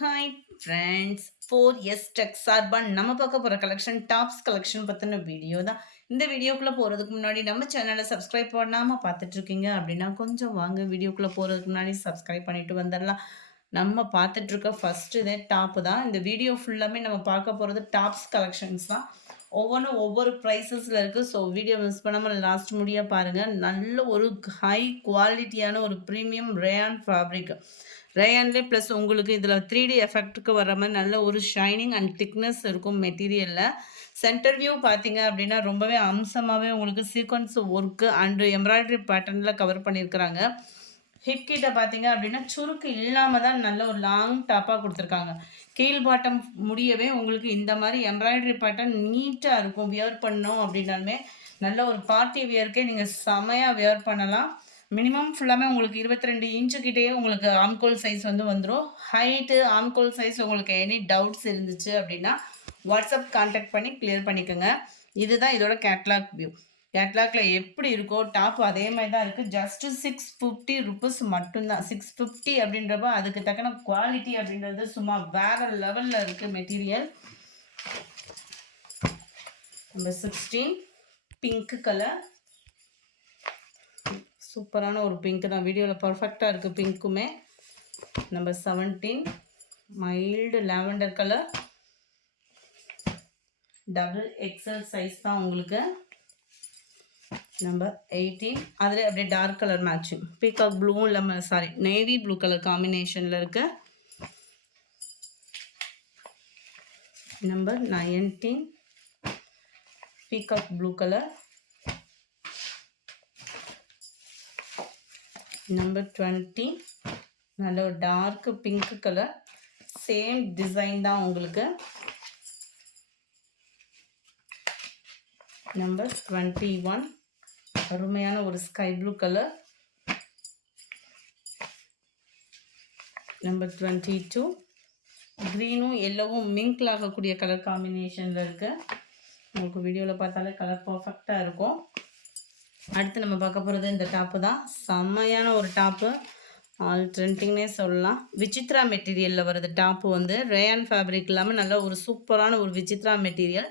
Hi friends, 4S tech சார்பாக நம்ம பார்க்க போகிற கலெக்ஷன் டாப்ஸ் கலெக்ஷன் பற்றின வீடியோ தான். இந்த வீடியோக்குள்ளே போகிறதுக்கு முன்னாடி நம்ம சேனலை சப்ஸ்கிரைப் பண்ணாமல் பார்த்துட்ருக்கீங்க அப்படின்னா கொஞ்சம் வாங்க வீடியோக்குள்ளே போகிறதுக்கு முன்னாடி சப்ஸ்கிரைப் பண்ணிட்டு வந்துடலாம். நம்ம பார்த்துட்ருக்க ஃபஸ்ட்டு இதே டாப்பு தான். இந்த வீடியோ ஃபுல்லாமே நம்ம பார்க்க போகிறது டாப்ஸ் கலெக்ஷன்ஸ் தான். ஒவ்வொன்றும் ஒவ்வொரு ப்ரைஸஸில் இருக்குது. ஸோ வீடியோ மிஸ் பண்ணாமல் லாஸ்ட் முடிய பாருங்கள். நல்ல ஒரு ஹை குவாலிட்டியான ஒரு ப்ரீமியம் ரேயான் ஃபேப்ரிக். ரேயான்லேயே ப்ளஸ் உங்களுக்கு இதில் 3D எஃபெக்ட்டுக்கு வர மாதிரி நல்ல ஒரு ஷைனிங் அண்ட் திக்னஸ் இருக்கும் மெட்டீரியலில். சென்டர் வியூ பார்த்தீங்க அப்படின்னா ரொம்பவே அம்சமாகவே உங்களுக்கு சீக்வன்ஸ் ஒர்க்கு அண்டு எம்ப்ராய்டரி பேட்டர்னில் கவர் பண்ணியிருக்கிறாங்க. ஹிப் கிட்ட பார்த்தீங்க அப்படின்னா சுருக்கு இல்லாமல் தான் நல்ல ஒரு லாங் டாப்பாக கொடுத்துருக்காங்க. கீழ் பாட்டம் முடியவே உங்களுக்கு இந்த மாதிரி எம்ப்ராய்டரி பேட்டர்ன் நீட்டாக இருக்கும். வியர் பண்ணோம் அப்படின்னாலுமே நல்ல ஒரு பார்ட்டி வியர்க்கே நீங்கள் செமையாக வியர் பண்ணலாம். மினிமம் ஃபுல்லாமே உங்களுக்கு 22 இன்ச்சு கிட்டேயே உங்களுக்கு ஆம்கோல் சைஸ் வந்துடும். ஹைட்டு ஆம்கோல் சைஸ் உங்களுக்கு எனி டவுட்ஸ் இருந்துச்சு அப்படின்னா வாட்ஸ்அப் கான்டாக்ட் பண்ணி கிளியர் பண்ணிக்கோங்க. இதுதான் இதோட கேட்லாக் வியூ. கேட்லாக்ல எப்படி இருக்கோ டாப் அதே மாதிரி தான் இருக்குது. ஜஸ்ட்டு 650 ருபீஸ் மட்டும்தான். 650 அப்படின்றப்ப அதுக்கு தக்கன குவாலிட்டி அப்படின்றது சும்மா வேறு லெவலில் இருக்குது மெட்டீரியல். Number 16 pink colour. சூப்பரான ஒரு பிங்க் தான். வீடியோவில் பர்ஃபெக்டாக இருக்குது பிங்க்குமே. Number 17 mild lavender colour. Double XL size தான் உங்களுக்கு. நம்பர் 18 அதில் அப்படியே டார்க் கலர் மேட்சிங் பீகாக் ப்ளூவும் இல்லாமல் நேவி ப்ளூ கலர் காம்பினேஷனில் இருக்கு. Number 19 peacock blue colour. Number 20 நல்ல ஒரு dark pink colour. Same design தான் உங்களுக்கு. நம்பர் 21 அருமையான ஒரு ஸ்கை ப்ளூ கலர். நம்பர் 22 க்ரீனும் எல்லோவும் மிங்கிள் ஆகக்கூடிய கலர் காம்பினேஷனில் இருக்குது. உங்களுக்கு வீடியோவில் பார்த்தாலே கலர் பர்ஃபெக்டாக இருக்கும். அடுத்து நம்ம பார்க்க போகிறது இந்த டாப்பு தான். செம்மையான ஒரு டாப்பு, ஆல் ட்ரெண்டிங்னே சொல்லலாம். விசித்ரா மெட்டீரியலில் வருது டாப்பு ரேயான் ஃபேப்ரிக் இல்லாமல் நல்ல ஒரு சூப்பரான ஒரு விசித்ரா மெட்டீரியல்.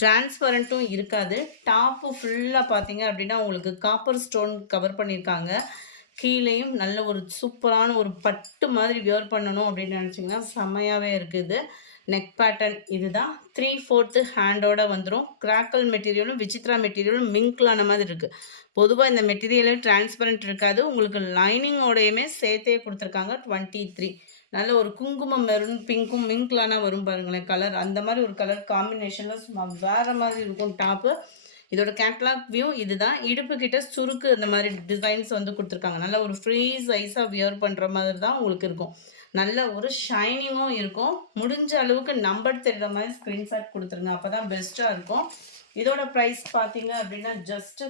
டிரான்ஸ்பரண்ட்டும் இருக்காது. டாப்பு ஃபுல்லாக பார்த்தீங்க அப்படின்னா உங்களுக்கு காப்பர் ஸ்டோன் கவர் பண்ணியிருக்காங்க. கீழேயும் நல்ல ஒரு சூப்பரான ஒரு பட்டு மாதிரி வியர் பண்ணணும் அப்படின்னு நினச்சிங்கன்னா செம்மையாகவே இருக்குது. நெக் பேட்டர்ன் இதுதான். 3/4 ஹேண்டோட வந்துடும். கிராக்கல் மெட்டீரியலும் விசித்ரா மெட்டீரியலும் மிங்கிளான மாதிரி இருக்குது. பொதுவாக இந்த மெட்டீரியலே டிரான்ஸ்பரண்ட் இருக்காது. உங்களுக்கு லைனிங்கோடையுமே சேர்த்தே கொடுத்துருக்காங்க. 23 நல்ல ஒரு குங்குமம் மெரூன் பிங்க்கும் மிங்கிளானா வரும் பாருங்களேன் கலர். அந்த மாதிரி ஒரு கலர் காம்பினேஷனில் சும்மா வேறு மாதிரி இருக்கும் டாப்பு. இதோட கேட்லாக் வியூ இதுதான். இடுப்பு கிட்ட சுருக்கு இந்த மாதிரி டிசைன்ஸ் கொடுத்துருக்காங்க. நல்ல ஒரு ஃப்ரீ சைஸாக வியர் பண்ணுற மாதிரி தான் உங்களுக்கு இருக்கும். நல்ல ஒரு ஷைனிங்கும் இருக்கும். முடிஞ்ச அளவுக்கு நம்பர் தெரிகிற மாதிரி ஸ்க்ரீன்ஷாட் கொடுத்துருங்க, அப்போ தான் பெஸ்ட்டாக இருக்கும். இதோட ப்ரைஸ் பார்த்தீங்க அப்படின்னா ஜஸ்ட்டு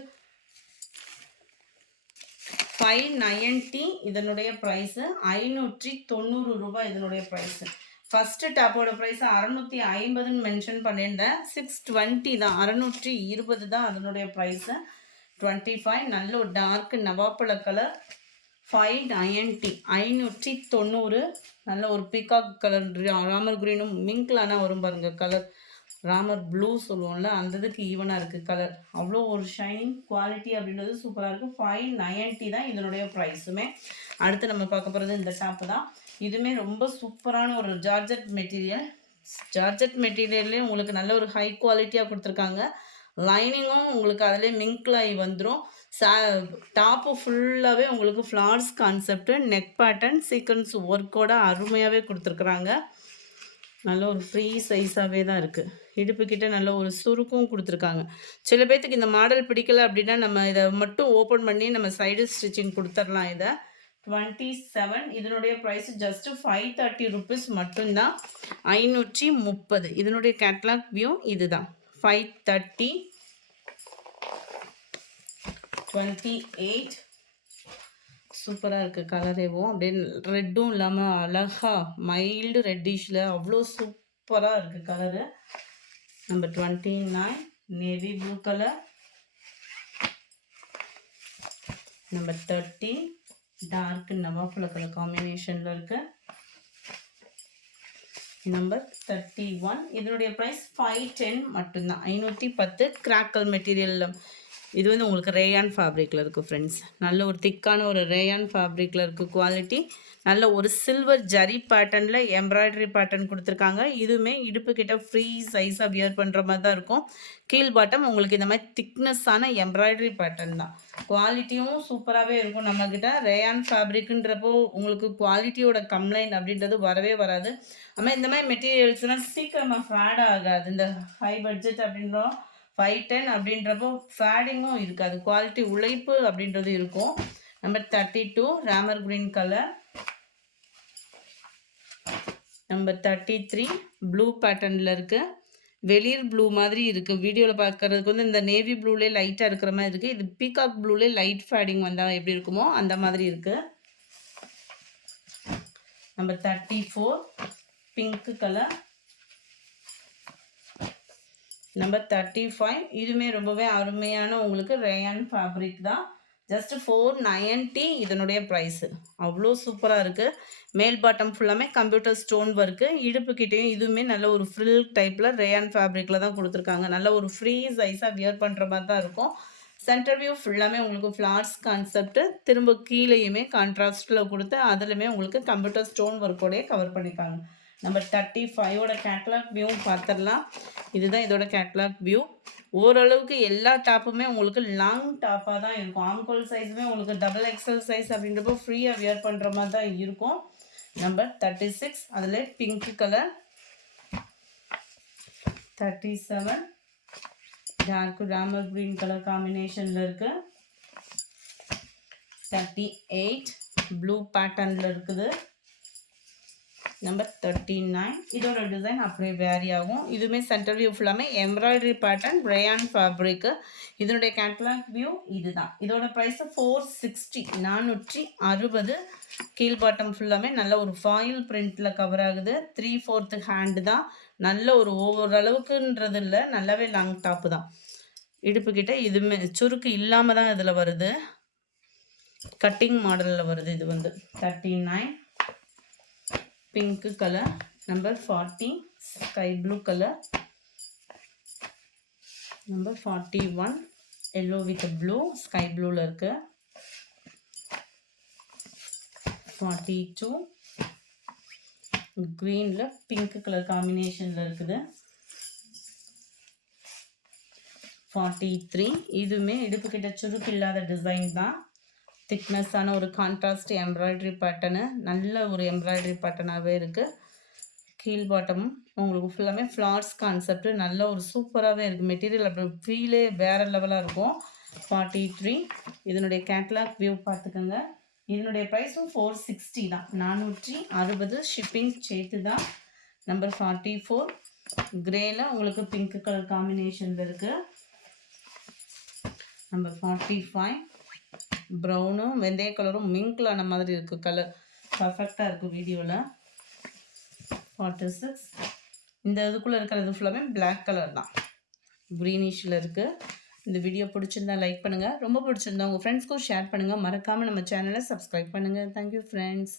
590 இதனுடைய ப்ரைஸு. 590 ரூபாய் இதனுடைய ப்ரைஸு. ஃபஸ்ட்டு டாப்போட ப்ரைஸ் 650 மென்ஷன் பண்ணியிருந்தேன். 620 தான், 620 தான் அதனுடைய ப்ரைஸு. 25 நல்ல ஒரு டார்க் நவாப்பழ கலர். 590 590 நல்ல ஒரு பீகாக் கலர் ராமர் க்ரீனும் மிங்கிளானா வரும் பாருங்கள் கலர். ராமர் ப்ளூ சொல்லுவோம்ல அந்த இதுக்கு ஈவனாக இருக்குது கலர். அவ்வளோ ஒரு ஷைனிங் குவாலிட்டி அப்படின்றது சூப்பராக இருக்குது. 590 தான் இதனுடைய ப்ரைஸுமே. அடுத்து நம்ம பார்க்க போகிறது இந்த டாப்பு தான். இதுவுமே ரொம்ப சூப்பரான ஒரு ஜார்ஜெட் மெட்டீரியல். ஜார்ஜெட் மெட்டீரியல்லே உங்களுக்கு நல்ல ஒரு ஹை குவாலிட்டியாக கொடுத்துருக்காங்க. லைனிங்கும் உங்களுக்கு அதிலே மிங்கிளாகி வந்துடும். டாப்பு ஃபுல்லாகவே உங்களுக்கு flowers concept, neck pattern, sequins ஒர்க்கோட அருமையாகவே கொடுத்துருக்குறாங்க. நல்ல ஒரு ஃப்ரீ சைஸாகவே தான் இருக்குது. இடுப்புக்கிட்ட நல்ல ஒரு சுருக்கும் கொடுத்துருக்காங்க. சில பேர்த்துக்கு இந்த மாடல் பிடிக்கல அப்படின்னா நம்ம இதை மட்டும் ஓப்பன் பண்ணி நம்ம சைடு ஸ்டிச்சிங் கொடுத்துடலாம். இதை 27 இதனுடைய ப்ரைஸ் ஜஸ்ட்டு 530 ருபீஸ் மட்டும்தான். 530 இதனுடைய கேட்லாக் வியூ இதுதான். 530 28 சூப்பராக இருக்குது கலரேவும். அப்படியே ரெட்டும் இல்லாமல் அழகாக மைல்டு ரெட்டிஷில் அவ்வளோ சூப்பராக இருக்குது colour. Number 29 navy blue colour. Number 30 dark நவாப்பழ கலர் காம்பினேஷனில் இருக்குது. நம்பர் 31. இதனுடைய ப்ரைஸ் 510 மட்டும்தான். 510 கிராக்கல் மெட்டீரியலில். இது வந்து உங்களுக்கு ரேயான் ஃபேப்ரிக்கில் இருக்குது ஃப்ரெண்ட்ஸ். நல்ல ஒரு திக்கான ஒரு ரேயான் ஃபேப்ரிக்கில் இருக்குது குவாலிட்டி. நல்ல ஒரு சில்வர் ஜரி பேட்டர்னில் எம்ப்ராய்டரி பேட்டர்ன் கொடுத்துருக்காங்க. இதுவுமே இடுப்பு கிட்ட ஃப்ரீ சைஸாக வியர் பண்ணுற மாதிரி தான் இருக்கும். கீழ் பாட்டம் உங்களுக்கு இந்த மாதிரி திக்னஸ்ஸான எம்ப்ராய்டரி பேட்டர்ன் தான். குவாலிட்டியும் சூப்பராகவே இருக்கும். நம்மக்கிட்ட ரேயான் ஃபேப்ரிக்குன்றப்போ உங்களுக்கு குவாலிட்டியோட கம்ப்ளைண்ட் அப்படின்றது வரவே வராது. அதுமாதிரி இந்த மாதிரி மெட்டீரியல்ஸ்னால் சீக்கிரமாக ஃபேட் ஆகாது. இந்த ஹை பட்ஜெட் அப்படின்றோம் 510 அப்படின்றப்போ ஃபேடிங்கும் இருக்காது. குவாலிட்டி உழைப்பு அப்படின்றது இருக்கும். Number 32 Ramar green colour. Number 33 blue பேட்டர்னில் இருக்குது. வெளிர் ப்ளூ மாதிரி இருக்குது. வீடியோவில் பார்க்குறதுக்கு வந்து இந்த நேவி ப்ளூலே லைட்டாக இருக்கிற மாதிரி இருக்குது. இது பீகாக் ப்ளூலே லைட் ஃபேடிங் வந்தால் எப்படி இருக்குமோ அந்த மாதிரி இருக்குது. Number 34 pink colour. நம்பர் 35 இதுவுமே ரொம்பவே அருமையான உங்களுக்கு ரேயான் ஃபேப்ரிக் தான். ஜஸ்ட் 490 இதனுடைய ப்ரைஸு. அவ்வளோ சூப்பராக இருக்குது. மேல் பாட்டம் ஃபுல்லாமே கம்ப்யூட்டர் ஸ்டோன் ஒர்க்கு. இடுப்புக்கிட்டேயும் இதுவுமே நல்ல ஒரு ஃப்ரில் டைப்பில் ரேயான் ஃபேப்ரிக்கில் தான் கொடுத்துருக்காங்க. நல்ல ஒரு ஃப்ரீ சைஸாக வியர் பண்ணுற மாதிரி தான் இருக்கும். சென்டர் வியூ ஃபுல்லாமே உங்களுக்கு ஃப்ளார்ஸ் கான்செப்ட்டு. திரும்ப கீழேயுமே கான்ட்ராஸ்டில் கொடுத்து அதுலேயுமே உங்களுக்கு கம்ப்யூட்டர் ஸ்டோன் ஒர்க்கோடையே கவர் பண்ணியிருக்காங்க. நம்பர் 35ஓட கேட்லாக் வியூவும் பார்த்துடலாம். இதுதான் இதோட கேட்லாக் வியூ. ஓரளவுக்கு எல்லா டாப்புமே உங்களுக்கு லாங் டாப்பாக தான் இருக்கும். ஆம்கோல் சைஸுமே உங்களுக்கு டபுள் எக்ஸல் சைஸ் அப்படின்றப்போ ஃப்ரீயாக வியர் பண்ணுற மாதிரி தான் இருக்கும். நம்பர் 36 அதில் பிங்க் கலர். 37 டார்க் ராமர் கிரீன் கலர் காம்பினேஷனில் இருக்குது. 38 ப்ளூ பேட்டர்னில் இருக்குது. நம்பர் 39 இதோட டிசைன் அப்படியே வேரி ஆகும். இதுவுமே சென்டர் வியூ ஃபுல்லாமே எம்ப்ராய்டரி பேட்டர்ன் ரேயான் ஃபேப்ரிக்கு. இதனுடைய கேட்லாக் வியூ இதுதான். இதோட ப்ரைஸு 460 460. கீழ் பாட்டம் ஃபுல்லாமே நல்ல ஒரு ஃபாயில் பிரிண்டில் கவர் ஆகுது. 3/4 ஹேண்டு தான். நல்ல ஒரு ஓரளவுக்குன்றது இல்லை, நல்லாவே லாங் டாப்பு தான். இடுப்புக்கிட்ட இதுவுமே சுருக்கு இல்லாமல் தான் இதில் வருது. கட்டிங் மாடலில் வருது. இது வந்து 39 pink colour. Number 40 sky blue colour. Number 41 yellow with blue sky ப்ளூவில் இருக்குது. 42 க்ரீனில் பிங்க் கலர் காம்பினேஷனில் இருக்குது. 43 இதுவுமே இடுப்புக்கிட்ட சுருக்கு இல்லாத டிசைன் தான். திக்னஸ்ஸான ஒரு கான்ட்ராஸ்ட் எம்ப்ராய்டரி பேட்டர்னு. நல்ல ஒரு எம்ப்ராய்டரி பேட்டர்னாகவே இருக்குது. கீழ் பாட்டமும் உங்களுக்கு ஃபுல்லாமே ஃப்ளார்ஸ் கான்செப்ட். நல்ல ஒரு சூப்பராகவே இருக்குது. மெட்டீரியல் அப்படி ஃபீலே வேறு லெவலாக இருக்கும். 43 இதனுடைய கேட்லாக் வியூ பார்த்துக்கோங்க. இதனுடைய ப்ரைஸும் 460 தான். 460 ஷிப்பிங் சேர்த்து தான். நம்பர் 44 கிரேல உங்களுக்கு பிங்க் கலர் காம்பினேஷனில் இருக்குது. நம்பர் 45 ப்ரௌனும் வெந்தய கலரும் மிங்கிள் ஆன மாதிரி இருக்குது. கலர் பர்ஃபெக்டாக இருக்குது வீடியோவில். 46 இந்த இதுக்குள்ளே இருக்கிறது ஃபுல்லாமே பிளாக் கலர் தான். க்ரீனிஷில் இருக்குது. இந்த வீடியோ பிடிச்சிருந்தா லைக் பண்ணுங்கள். ரொம்ப பிடிச்சிருந்தா உங்கள் ஃப்ரெண்ட்ஸ்க்கும் ஷேர் பண்ணுங்கள். மறக்காமல் நம்ம சேனலை சப்ஸ்கிரைப் பண்ணுங்கள். Thank you friends.